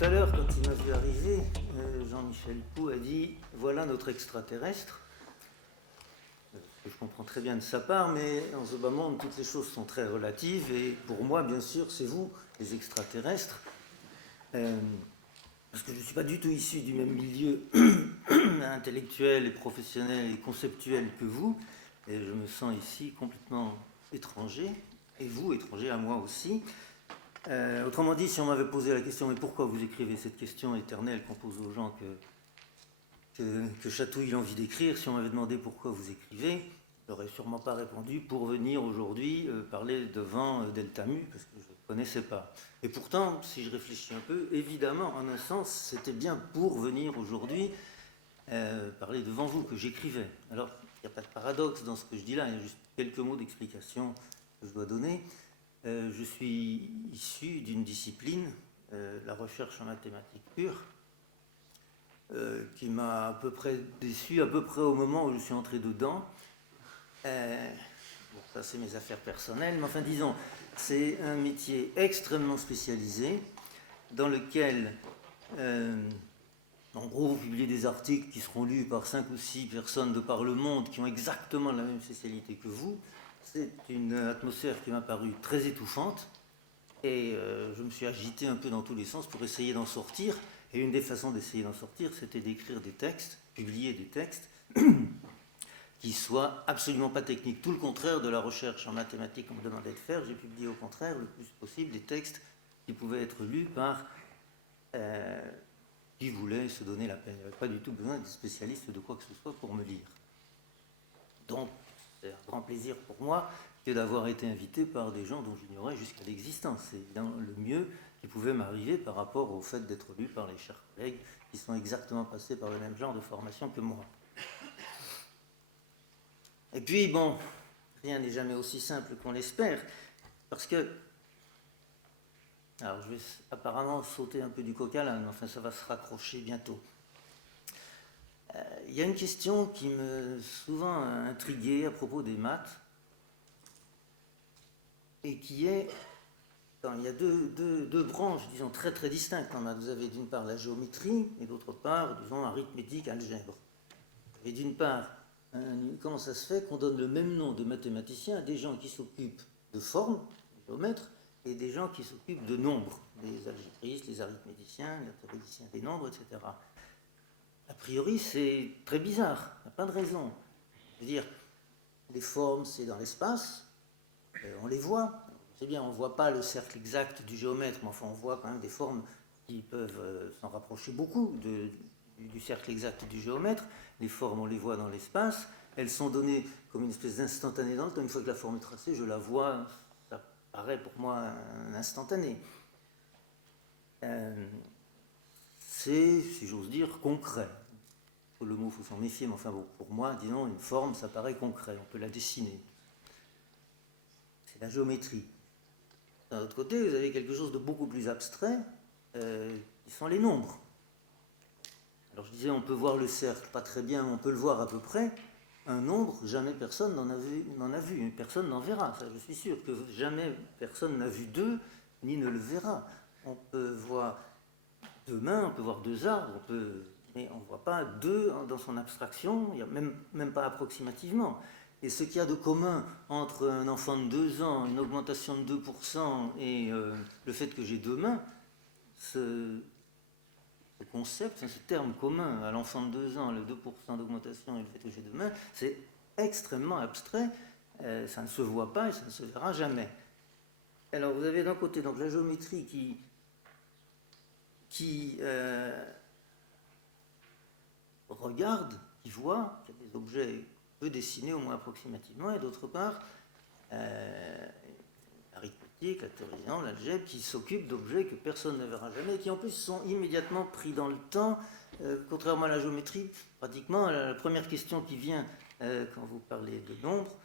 Tout à l'heure, quand il m'a vu arriver, Jean-Michel Pou a dit « Voilà notre extraterrestre ». Je comprends très bien de sa part, mais dans ce bas monde, toutes les choses sont très relatives, et pour moi, bien sûr, c'est vous, les extraterrestres, parce que je ne suis pas du tout issu du même milieu intellectuel et professionnel et conceptuel que vous, et je me sens ici complètement étranger, et vous, étranger à moi aussi. Autrement dit, si on m'avait posé la question « Mais pourquoi vous écrivez cette question éternelle qu'on pose aux gens que chatouille l'envie d'écrire ?» Si on m'avait demandé pourquoi vous écrivez, je n'aurais sûrement pas répondu pour venir aujourd'hui parler devant Delta-Mu, parce que je ne connaissais pas. Et pourtant, si je réfléchis un peu, évidemment, en un sens, c'était bien pour venir aujourd'hui parler devant vous que j'écrivais. Alors, il n'y a pas de paradoxe dans ce que je dis là, il y a juste quelques mots d'explication que je dois donner. Je suis issu d'une discipline, la recherche en mathématiques pures, qui m'a à peu près déçu, à peu près au moment où je suis entré dedans. Bon, ça c'est mes affaires personnelles, mais enfin disons, c'est un métier extrêmement spécialisé, dans lequel, en gros, vous publiez des articles qui seront lus par 5 ou 6 personnes de par le monde qui ont exactement la même spécialité que vous. C'est une atmosphère qui m'a paru très étouffante, et je me suis agité un peu dans tous les sens pour essayer d'en sortir. Et une des façons d'essayer d'en sortir, c'était d'écrire des textes, publier des textes, qui soient absolument pas techniques. Tout le contraire de la recherche en mathématiques qu'on me demandait de faire. J'ai publié au contraire le plus possible des textes qui pouvaient être lus par qui voulaient se donner la peine. Il n'y avait pas du tout besoin d'être spécialiste de quoi que ce soit pour me lire. Donc, c'est un grand plaisir pour moi que d'avoir été invité par des gens dont j'ignorais jusqu'à l'existence. C'est évidemment le mieux qui pouvait m'arriver par rapport au fait d'être lu par les chers collègues qui sont exactement passés par le même genre de formation que moi. Et puis, bon, rien n'est jamais aussi simple qu'on l'espère, parce que, alors je vais apparemment sauter un peu du coq à l'âne, enfin ça va se raccrocher bientôt. Il y a une question qui m'a souvent intrigué à propos des maths, et qui est, il y a deux branches, disons, très très distinctes en maths. Vous avez d'une part la géométrie, et d'autre part, disons, arithmétique, algèbre. Et d'une part, comment ça se fait qu'on donne le même nom de mathématicien à des gens qui s'occupent de formes, des géomètres, et des gens qui s'occupent de nombres, les algébristes, les arithméticiens, les théoriciens des nombres, etc. A priori, c'est très bizarre, il n'y a pas de raison. Je veux dire, les formes, c'est dans l'espace, on les voit. C'est bien, on ne voit pas le cercle exact du géomètre, mais enfin, on voit quand même des formes qui peuvent s'en rapprocher beaucoup du cercle exact du géomètre. Les formes, on les voit dans l'espace. Elles sont données comme une espèce d'instantané dans le temps. Une fois que la forme est tracée, je la vois, ça paraît pour moi un instantané. C'est, si j'ose dire, concret. Le mot, il faut s'en méfier, mais enfin bon, pour moi, disons, une forme, ça paraît concret, on peut la dessiner. C'est la géométrie. D'un autre côté, vous avez quelque chose de beaucoup plus abstrait, qui sont les nombres. Alors je disais, on peut voir le cercle, pas très bien, on peut le voir à peu près. Un nombre, jamais personne n'en a vu, personne n'en verra. Ça, je suis sûr que jamais personne n'a vu deux, ni ne le verra. On peut voir deux mains, on peut voir deux arbres, mais on ne voit pas deux dans son abstraction, il y a même pas approximativement. Et ce qu'il y a de commun entre un enfant de 2 ans, une augmentation de 2% et le fait que j'ai deux mains, ce concept, ce terme commun à l'enfant de 2 ans, le 2% d'augmentation et le fait que j'ai deux mains, c'est extrêmement abstrait, ça ne se voit pas et ça ne se verra jamais. Alors vous avez d'un côté donc la géométrie qui regarde, qui voit qu'il y a des objets peu dessinés au moins approximativement, et d'autre part l'arithmétique, la théorie, l'algèbre, qui s'occupe d'objets que personne ne verra jamais et qui en plus sont immédiatement pris dans le temps, contrairement à la géométrie. Pratiquement la première question qui vient quand vous parlez de nombres,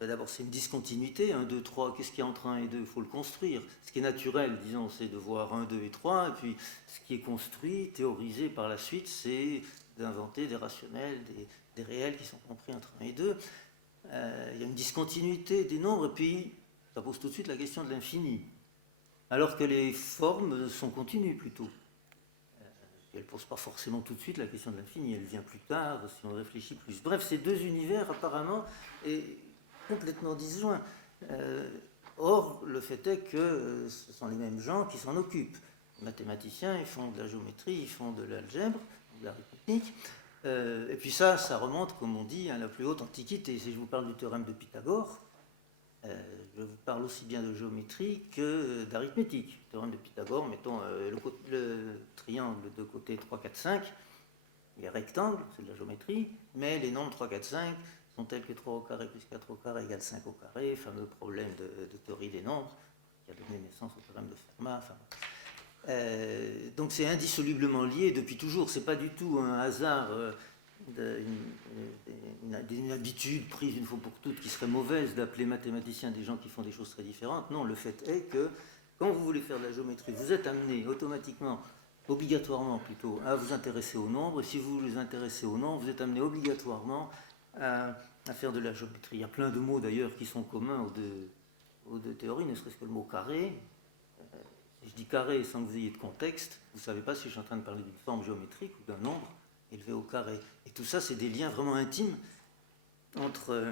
d'abord c'est une discontinuité, 1, 2, 3, qu'est-ce qu'il y a entre 1 et 2? Il faut le construire. Ce qui est naturel, disons, c'est de voir 1, 2 et 3, et puis ce qui est construit, théorisé par la suite, c'est d'inventer des rationnels, des réels qui sont compris entre 1 et 2. Il y a une discontinuité des nombres, et puis ça pose tout de suite la question de l'infini. alors que les formes sont continues plutôt. Elle ne pose pas forcément tout de suite la question de l'infini, elle vient plus tard, si on réfléchit plus. Bref, ces deux univers, apparemment, est complètement disjoints. Or, le fait est que ce sont les mêmes gens qui s'en occupent. Les mathématiciens, ils font de la géométrie, ils font de l'algèbre, de l'arithmétique. Et puis ça remonte, comme on dit, à la plus haute antiquité. Si je vous parle du théorème de Pythagore, je vous parle aussi bien de géométrie que d'arithmétique. Le théorème de Pythagore, mettons le triangle de côté 3, 4, 5, il est rectangle, c'est de la géométrie, mais les nombres 3, 4, 5 sont tels que 3 au carré plus 4 au carré égale 5 au carré, fameux problème de théorie des nombres, qui a donné naissance au théorème de Fermat. Donc c'est indissolublement lié depuis toujours, c'est pas du tout un hasard, une habitude prise une fois pour toutes qui serait mauvaise d'appeler mathématiciens des gens qui font des choses très différentes. Non, le fait est que quand vous voulez faire de la géométrie, vous êtes amené automatiquement, obligatoirement plutôt, à vous intéresser aux nombres, et si vous vous intéressez aux nombres, vous êtes amené obligatoirement à faire de la géométrie. Il y a plein de mots d'ailleurs qui sont communs aux deux théories, ne serait-ce que le mot carré. Si je dis carré sans que vous ayez de contexte, vous ne savez pas si je suis en train de parler d'une forme géométrique ou d'un nombre élevé au carré. Et tout ça, c'est des liens vraiment intimes entre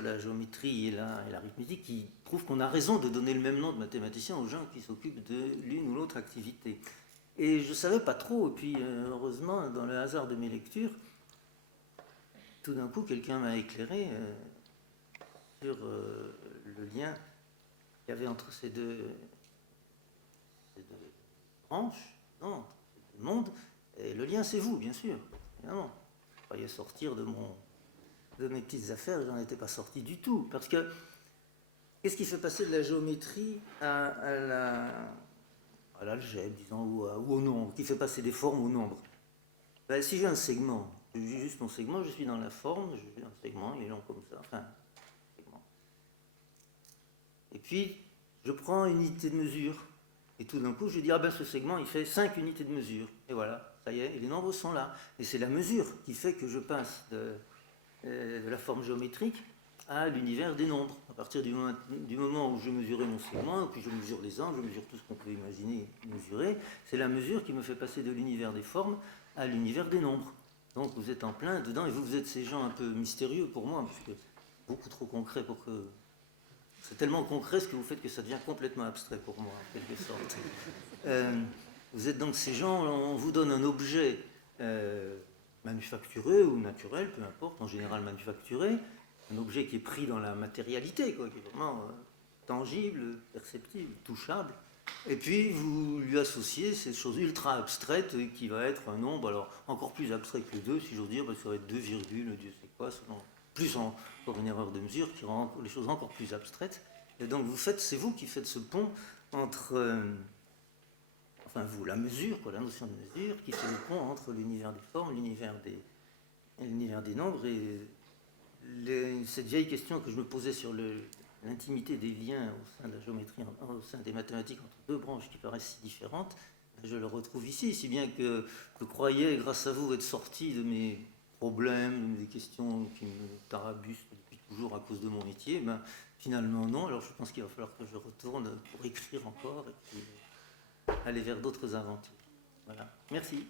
la géométrie et l'arithmétique qui prouvent qu'on a raison de donner le même nom de mathématicien aux gens qui s'occupent de l'une ou l'autre activité. Et je ne savais pas trop, et puis heureusement, dans le hasard de mes lectures, tout d'un coup, quelqu'un m'a éclairé sur le lien qu'il y avait entre ces deux branches, non, ces deux mondes, et le lien c'est vous, bien sûr, évidemment. Je croyais sortir de mes petites affaires, et j'en étais pas sorti du tout, parce que qu'est-ce qui fait passer de la géométrie à l'algèbre, disons, ou au nombre, qui fait passer des formes au nombre? Ben, si j'ai un segment, je dis juste mon segment, je suis dans la forme, j'ai un segment, il est long comme ça, enfin, segment. Et puis, je prends une unité de mesure, et tout d'un coup, je dis, ah ben ce segment, il fait 5 unités de mesure, et voilà, ça y est, et les nombres sont là. Et c'est la mesure qui fait que je passe de la forme géométrique à l'univers des nombres. À partir du moment où je mesurais mon segment, puis je mesure les angles, je mesure tout ce qu'on peut imaginer mesurer, c'est la mesure qui me fait passer de l'univers des formes à l'univers des nombres. Donc vous êtes en plein dedans, et vous êtes ces gens un peu mystérieux pour moi, parce que beaucoup trop concret pour que... C'est tellement concret ce que vous faites que ça devient complètement abstrait pour moi, en quelque sorte. Vous êtes donc ces gens, on vous donne un objet manufacturé ou naturel, peu importe, en général manufacturé, un objet qui est pris dans la matérialité, quoi, qui est vraiment tangible, perceptible, touchable, et puis vous lui associez ces choses ultra abstraites qui va être un nombre, alors encore plus abstrait que 2, si j'ose dire, parce que ça va être 2 virgules, Dieu sait quoi, selon, plus encore une erreur de mesure qui rend les choses encore plus abstraites. Et donc c'est vous qui faites ce pont entre, enfin vous, la mesure, quoi, la notion de mesure, qui fait le pont entre l'univers des formes, l'univers des nombres, et cette vieille question que je me posais sur l'intimité des liens au sein de la géométrie, au sein des mathématiques, entre deux branches qui paraissent si différentes, je le retrouve ici, si bien que je croyais, grâce à vous, être sorti de mes problèmes, des questions qui me tarabussent depuis toujours à cause de mon métier. Ben, finalement, non. Alors je pense qu'il va falloir que je retourne pour écrire encore et puis aller vers d'autres aventures. Voilà. Merci.